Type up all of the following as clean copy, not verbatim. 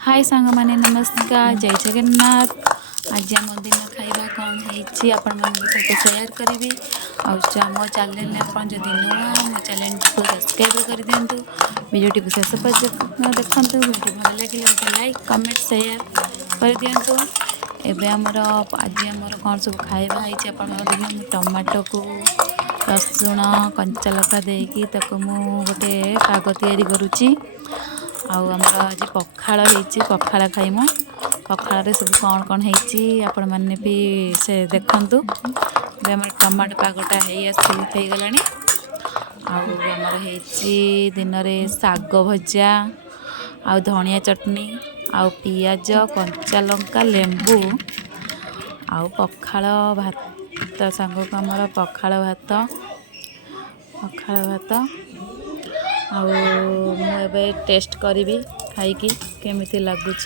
हाय सांग माने नमस्कार जय जगन्नाथ। आज आम दिन खाଇବା कौन है आपण सहित सेयार करी मो चैनल आप जदि नुआ मो चैनल को सब्सक्राइब कर दिंतु वीडियो टी शेष पर्यटन देखूँ वीडियो भल लगे गोटे लाइक कमेंट सेयार कर दिंतु। एबे आमर आज आमर कौन सब खाଇବା है आप टमाटो को रसुण कंचा लका देकी मु गोटे पाग तैयारी करुच्ची। आमर आज पखाड़ होती पखाड़ खाइमु पखाड़ सब कौन कौन होती आपण मैंने भी से देखु। आम टमाटो पागटा हो गला आमर दिन में साग भजा आ धनिया चटनी आ पियाज कंचा लंका लेंबू आ पखाड़ भात सांग को आमर पखाड़ भात मुझे टेस्ट करी खाई केमिति लगुच।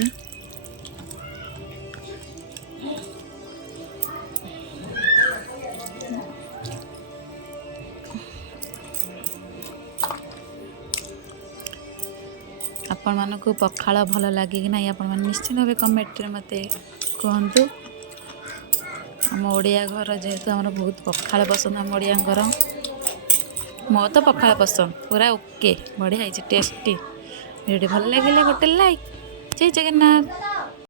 आपण मानक पखाड़ भल लगे कि ना आपण मैंने निश्चित भाव कमेंट मत कहतु। आम ओडिया घर जेहेतु आम बहुत पखाड़ पसंद आम ओडिया मो तो पखाड़ पसंद पूरा ओके बढ़िया टेस्टी। वीडियो भल लगे गोटे लाइक। जय जगन्नाथ।